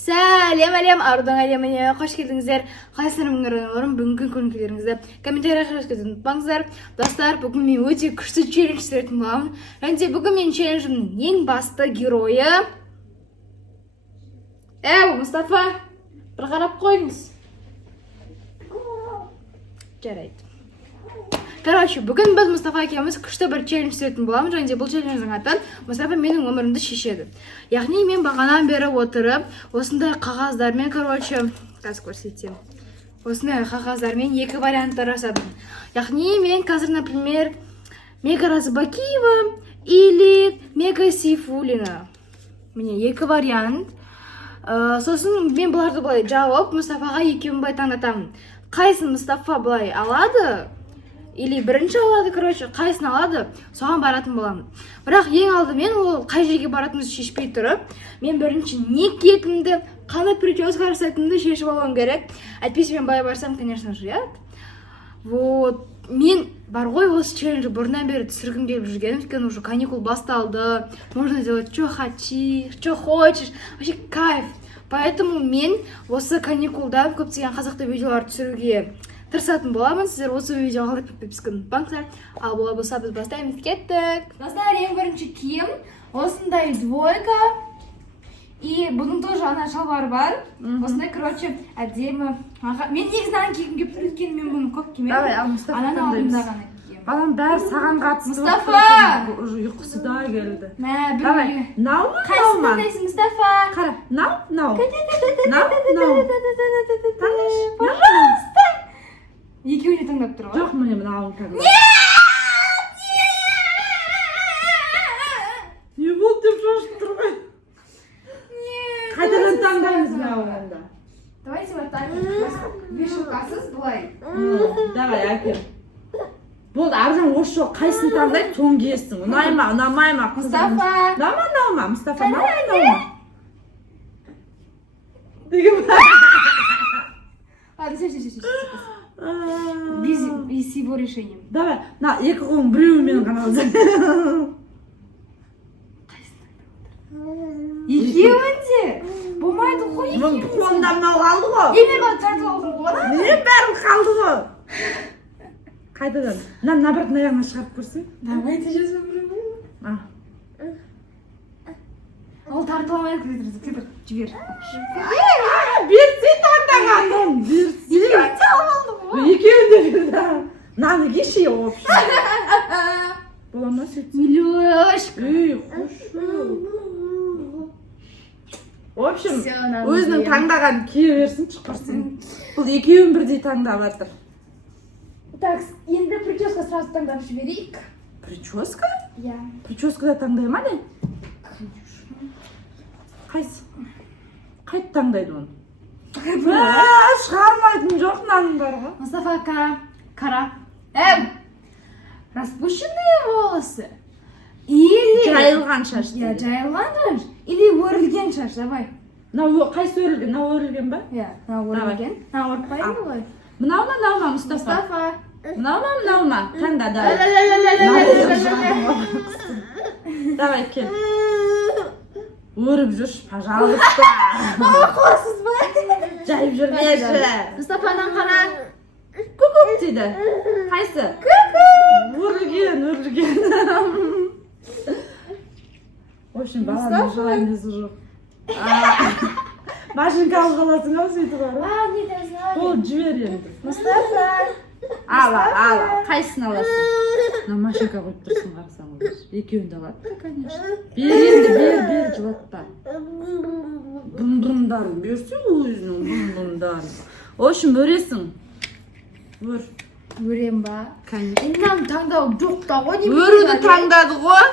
Сәлем арудың әлеміне қош келдіңіздер. Қайсырымыңырын бүгінгі көңілдеріңізді комментарияға жазғызуды ұмытпаңыздар. Достар, бүгін мен өте күшті челлендж түсіретін боламын. Және бүгін мен челленджімнің ең басты геройы. Мұстафа, бір қарап қойыңыз. Жарайды. Короче, бүгін біз Мұстафа екеуміз күшті бір челлендж түсіретін боламыз, және бұл челлендждің аты Мұстафа менің өмірімді шешеді. Яғни мен бағанан бері отырып, осындай қағаздармен, қазір көрсетсем. Осындай қағаздармен екі варианттар жасадым. Яғни мен қазір, например, Мега Разбакиева или Мега Сейфуллина. Міне екі вариант. Сосын мен бұларды былай жауып, Мұстафаға екеуін былай таңдатамын. Қайсын Мұстафа былай алады? Или бірінші алады, қайсын алады, соған баратын боламын. Бірақ ең алдымен ол қай жерге баратынымызды шешпей тұрып, мен бірінші не киетімді, қандай прическа жасайтынымды шешіп алуым керек. Әйтпесе мен былай барсам, конечно же, Вот, мен бар ғой осы челленджді бұрыннан бері түсіргім келіп жүргенім, өйткені уже каникул басталды, можно делать что хочешь, вообще кайф. Поэтому мен осы каникулда көптеген қызықты видеолар түсіруге тырысатын боламын. Сіздер осы видеоға лайк подписканы ұмытпаңыздар. Ал болай болса біз бастаймыз, кеттік. Достар, ең бірінші киім осындай двойка. И бұның тоже ана шалбары бар. Осындай, әдемі. Мен негізінен киім келіп тұр, өйткені мен бұны көп кимедім. Ананың алдында ғана киім. Балам бәрі саған қатысты. Мұстафа! Уже ұйқысы да келді. Давай, қайсың таңдайсың, Мұстафа? Қара, нау. Пожалуйста! Екеуіне таңдап тұр ғой? Жоқ, міне мынауын таңдап. Не болды деп шошып тұр ғой? Қайтадан таңдаймыз мынауында. Давайте вот так. Вишенкасыз былай. Давай, әкем. Болды, аржан осы жол қайсын таңдайды, соң киесің. Ұнай ма, ұнамай ма? Мұстафа! Наума, Мұстафа, наума. Деген ба? Ладно, все. Без его решением. Давай, екі қолың біреуімен ғана алды. Екеуінде? Болмайды ғой екеуінде. Қолында мынау қалды ғой. Еме бала тартып алдым ғой. Не бәрін қалды ғой. Қайтадан. Наоборот, аяғына шығарып көрсең. Давайте сейчас попробуем. Ол тартып алмайды, жібер. Берсе таңдағанын, берсе. Екеуінде алды ғой. Екеуінде берді. Наны кеші общем. Бола ма сөйтсе? Милешка. Қошу. В общем, өзінің таңдаған кие берсін, шықырсын. Бұл екеуін бірдей таңдап жатыр. Так, енді прическа сразу таңдап жіберейік. Прическа? Я. Прическа да таңдай ма не? Конечно. Қайсы? Қайт таңдайды оны? Шығармайтын жоқ наның бар ғой. Мұстафа, кара. Распущенные волосы? Или... Жайылған шаш. Я, жайылған шаш? Или өрілген шаш, давай. Қайсы өрілген? Мынау өрілген ба? Я, мынау өрілген. Мынау өртпайды ғой. Мынау ма, Мұстафа? Мынау ма? Таңда, давай. Давай, кел. Өріп жүрші, пожалуйста. Қорсыз ба? Жайып жүрмеші. Мұстафадан қара. Көк дейді. Қайсы? Өрілген. В общем, баланың желаниесі жоқ. Машинка алып қаласың ау сөйтіп бар. Не да знаю. Ол жібер енді. Мұстафа. Ала. Қайсысын аласың? Мына машинка қойып тұрсын қарасаң олар. Екеуін де алады, конечно. Бер енді, бер, жылатпа. Бұндарын берсең өзінің бұндарын. В общем, өресің. Өр. Өрем ба? Конечно. Иннан таңдау жоқ та ғой. Өруді таңдады ғой.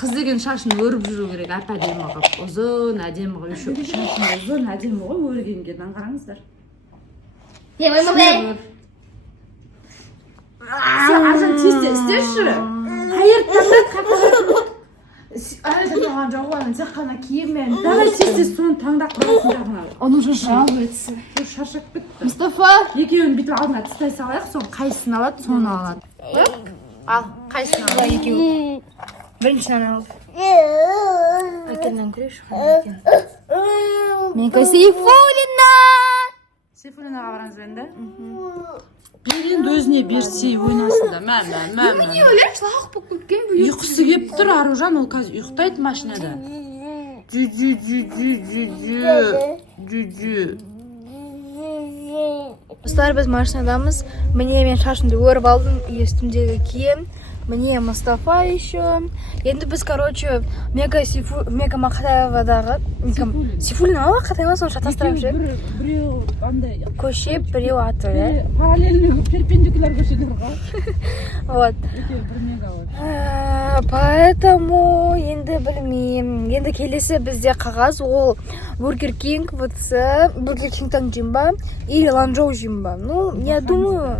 Қыз деген шашын өріп жүру керек, әп-әдемі қылып. Ұзын, әдемі қылып. Шашын ұзын, әдемі ғой, өргенге қараңыздар. Аржан тезде істеші. Қайыр таңдап. Таңдаған жоқ оның, тек қана киіммен. Давай тезде соны таңдап қыласын жағына. Он уже жалуется. Шаршап бітті. Мұстафа. Екеуін бүйтіп алдына тыстай салайық, соң қайсысын алады, соны алады. Ал, қайсысын алады. Біріншіден ал. Әкелден көрейші. Менікі Сейфуллина. Сейфуллинаға барамыз енді. Бер енді өзіне берсе ойнасын да. Мә. Не ойлайсың, лақ болып кеткен бұл. Ұйқысы келіп тұр, Аружан, ол қазір ұйықтайды машинада. Жу. Достар, біз машинадамыз. Міне мен шашымды өріп алдым, үстімдегі киім. Міне Мұстафа еще. Енді біз, короче, Мега Мақатаевадағы Сейфуллина ала қатайма соны шатастырып жүр. Біреу андай Көше, біреу аты, параллельный перпендикуляр көшелер ғой. Вот. Поэтому енді білмеймін. Енді келесі бізде қағаз, ол Бургер Кинг, Бургер Кингтан жимба или Ланчжоу жимба. Ну, я думаю,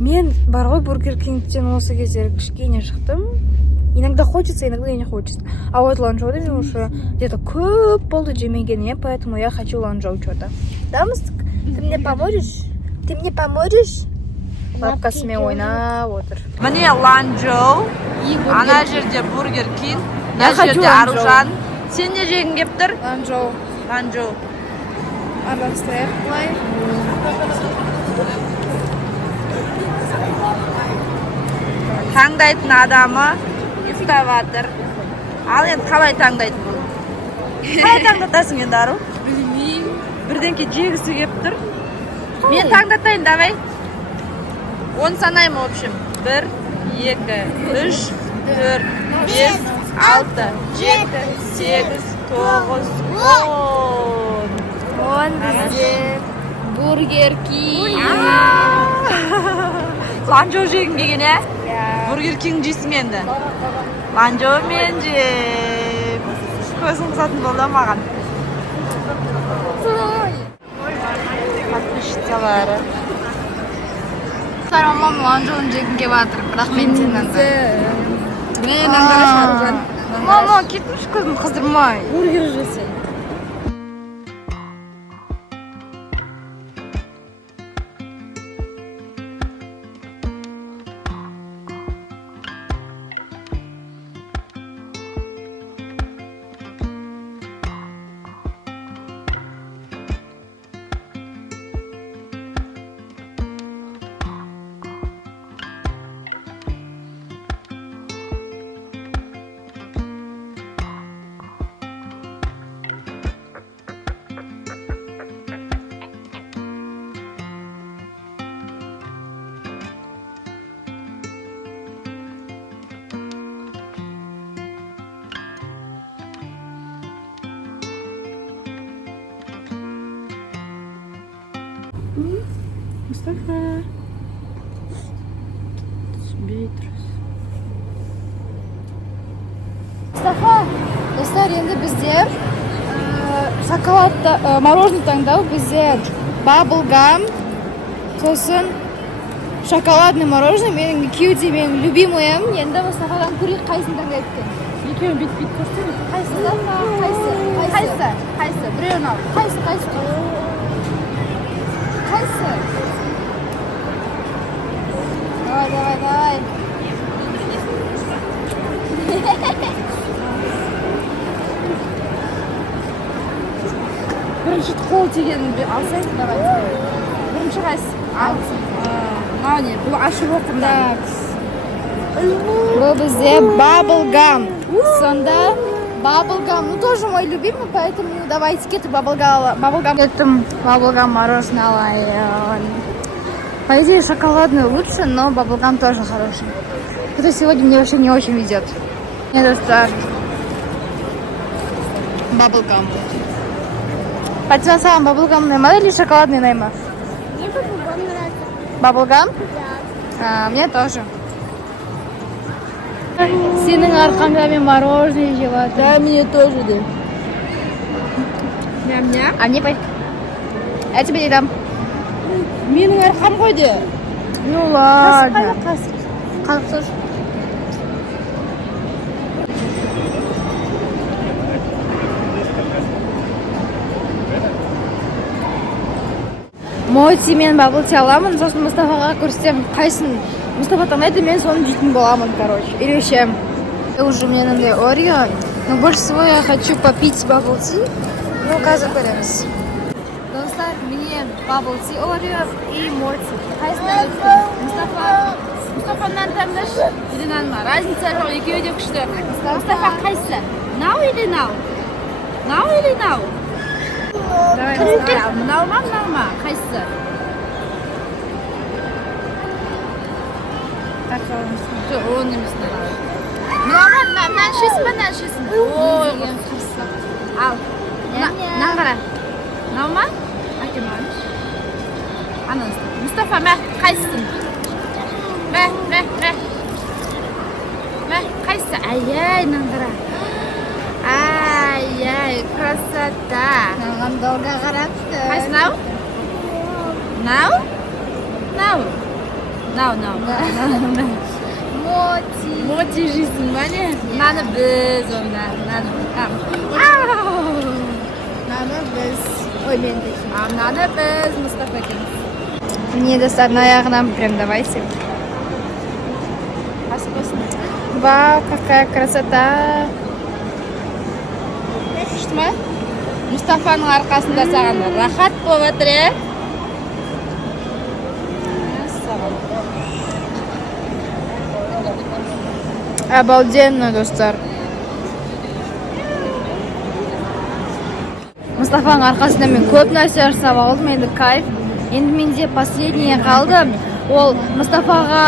мен бар ғой Бургер Кингтен осы кездері кішкене шықтым. Иногда хочется, иногда не хочется. А вот Ланчжоуды мен уже где-то көп болды жемегеніме, поэтому я хочу Ланчжоу что-то. Да, Мыстық? Ты мне поможешь? Ты мне поможешь? Лапкасымен ойнап отыр. Міне Ланчжоу, ана жерде Бургер Кинг, мына жерде Аружан. Сен не жегің кеп тұр? Ланчжоу. Араластырайық былай. Таңдайтын адамы ұйықтап жатыр. Ал енді қалай таңдайтын бұл? Қалай таңдатасың енді, Ару? Білмеймін. Бірденке жегісі кеп тұр. Мен таңдатайын, давай. 10 санаймын, в общем. 1, 2, 3, 4, 5, 6, 7, 8, 9, 10. 10 бізде Бургер Кинг. Ланчжоу жегің келген, ә? Бургер Кинг жейсің енді. Ланчжоу мен жеп. Көзің қызатын болды маған. Подписчицалары. Мамам Ланчжоуны жегім келіп жатыр, бірақ мен сенен де. Мен Аружан. Мама, кетmiş көзім қыздырмай. Бургер жесең. Мұстафа. Түсінбей тұрыз. Мұстафа, достар, енді бізде шоколадта мороженое таңдау. Бізде bubblegum, сосын шоколадный мороженое. Менің екеуі менің любимыйым. Енді Мұстафадан көрейік қайсын таңдайды екен. Екеуін бет-бет көрсетеді. Қайсы? Біреуін ал. Қайсы? Давай. Бірінші қол тегенін алсаң, давай. Бірінші қайсы? Алсын. Мынау не? Бұл ашып оқында. Бұл бізде bubblegum. Сонда bubblegum, ну тоже мой любимый, поэтому давайте кетіп bubblegum. Кеттім bubblegum мороженое алайын. По идее шоколадный лучше, но bubblegum тоже хороший. Это сегодня мне вообще не очень везет. Мне достар. Bubblegum. А тебе сам bubblegum найма или шоколадный найма? Мне bubblegum нравится. Bubblegum? Да. Мне тоже. Сенің арқаңда мен мороженое жеп жатырмын. Да, мне тоже, да. Ням-ням. А мне я тебе не дам. Менің арқам ғой де. Ну ладно. Қасық. Моти мен бабл-ти аламын, сосын Мұстафаға көрсетем, қайсын Мұстафа таңдайды, мен соны жейтін боламын, короче. Или вообще Уже у меня надо Орео, но больше всего я хочу попить bubble tea. Ну, қазір көреміз. Достар, мне bubble tea Орео и Морти. Қайсысынан Мустафадан таңдаш. Или нанма. Разница жоқ, екеуі де күшті. Мустафа қайсысы? Нау или нау? Нау или нау? Давай, Нау ма? Қайсысы? Жоқ, оны емес нау. Мынаны ішесің. Ой, ал. Нан қара. Нау ма? Әке маңыш. Анан. Мустафа, мә, қайсысын? Мә, қайсысы? Ай-яй, нан қара. Ай-яй, красота. Наған долго қарапты. Қайсы нау? Нау? Нау. Моти жейсің ба не? Наны біз онда. Наны біз. Ой, мен де. Наны біз, Мустафа екеуміз. Мне достаточно аяғынан прям давайте. Аспасын. Вау, какая красота. Күшті ма? Мустафаның арқасында саған рахат болып отыр, е? Обалденно, достар. Мустафаның арқасында мен көп нәрсе жасап алдым, енді кайф. Енді менде последний қалды. Ол Мустафаға,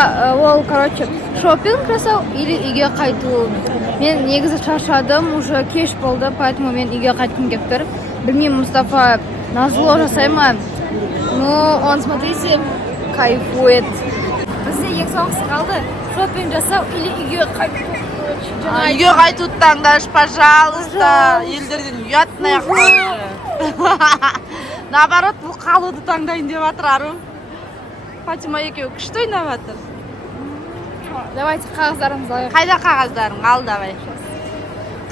шопинг жасау или үйге қайту. Мен негізі шаршадым, уже кеш болды, поэтому мен үйге қайтқым келіп тұр. Білмеймін, Мустафа назло жасай ма? Но он, смотрите, кайфует. Бізде екі соғысы қалды. Шопинг жасау или үйге қайту. Үйге қайтуды таңдаш, пожалуйста. Елдерден ұятын аяқ. Наоборот, бұл қалуды таңдайын деп жатыр Ару. Фатима екеуі күшті ойнап жатыр. Давайте қағаздарымызды алайық. Қайда қағаздарың? Ал давай.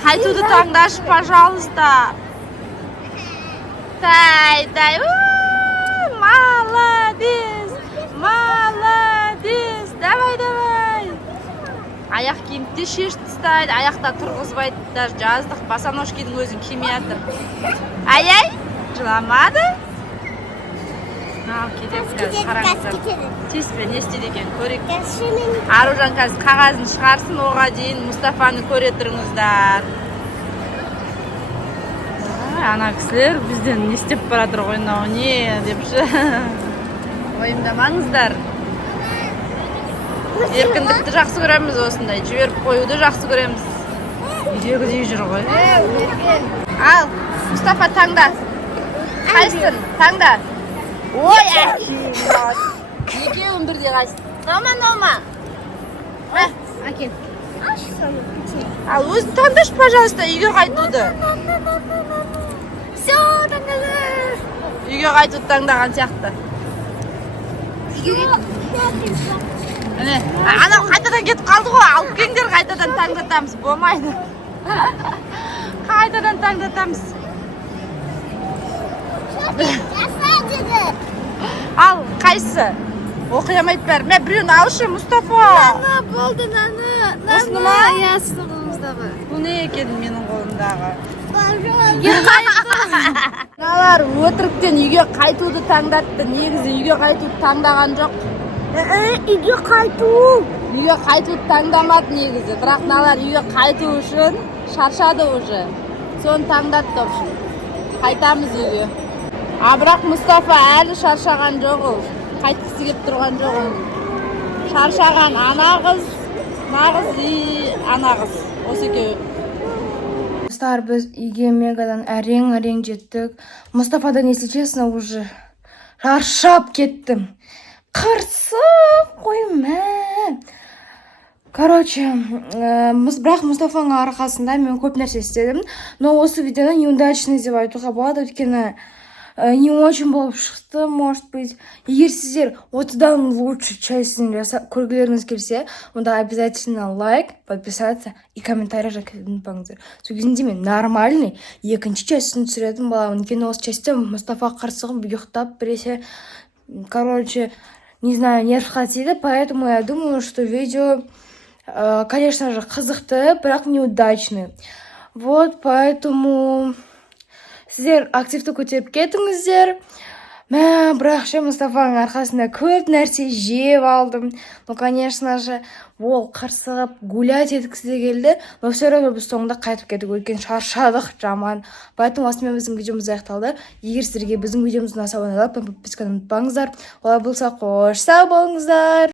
Қайтуды таңдаш, пожалуйста. Тай. Молодец. Давай. Аяқ киімді де шешіп тастайды, аяқта тұрғызбайды. Даже жаздық босоножкидің өзін кимей жатыр. Ай, жыламады. Ал, кетеміз қазір, қараңыздар. Теспе, не істейді екен, көрейік. Аружан қазір қағазын шығарсын, оға дейін Мустафаны көре тұрыңыздар. Ана кісілер бізден не істеп баратыр ғой, мынау не депші. Ойымдамаңыздар. Еркіндікті жақсы көреміз осындай, жіберіп қоюды жақсы көреміз. Үйдегідей жүр ғой. Ал, Мустафа таңда. Қайсың? Таңда. Ой, екеуін бірде қайсың? Наума. Әкел. Ал, өзің таңдаш, пожалуйста, үйге қайтуды. Все, таңдады. Үйге қайтуды таңдаған сияқты. Анау қайтадан кетіп қалды ғой, алып кеңдер қайтадан таңдатамыз, болмайды. Қайтадан таңдатамыз. Ал, қайсы? Оқиямайды бәрі. Мә, біреуін алшы, Мустафа. Нана болды, нана. Осыны ма? Я сіздің қолыңыздағы. Бұл не екен менің қолымдағы? Мыналар өтіріктен үйге қайтуды таңдатты. Негізі үйге қайтуды таңдаған жоқ. Үйге қайту. Үйге қайтуды таңдамады негізі. Бірақ мыналар үйге қайту үшін шаршады уже. Соны таңдатты үшін. Қайтамыз үйге. Бірақ Мустафа әлі шаршаған жоқ ол. Қайтқысы келіп тұрған жоқ ол. Шаршаған ана қыз, нағыз ана қыз. Осы екеуі. Достар, біз үйге мегадан әрең жеттік. Мустафадан, если честно, уже шаршап кеттім. Қырсық қойма. Бірақ Мустафаның арқасында мен көп нәрсе істедім. Но осы видеоны неудачный деп айтуға болады, өйткені не очень болып шықты, может быть. Егер сіздер отыдан лучше частін көргілеріңіз келсе, онда обязательно лайк, подписаться и комментарий жазып ұмытпаңыздар. Сол кезінде мен нормальный екінші частін түсіретін боламын. Өйткені осы частьте Мустафа қырсығын ұйықтап біресе, не знаю, нервқа тиді, поэтому я думаю, что видео конечно же, қызықты, бірақ неудачный. Вот, поэтому сіздер активті көтеріп кетіңіздер. Мә, бірақ ше Мұстафаның арқасында көп нәрсе жеп алдым. Ну, конечно же, ол қырсығып, гулять еткісі де келді. Но все равно біз соңында қайтып кеттік, өйткені шаршадық жаман. Поэтому осымен біздің видеомыз аяқталды. Егер сіздерге біздің видеомыз ұнаса, онда лайк пен подписканы ұмытпаңыздар. Олай болса, қош сау болыңыздар.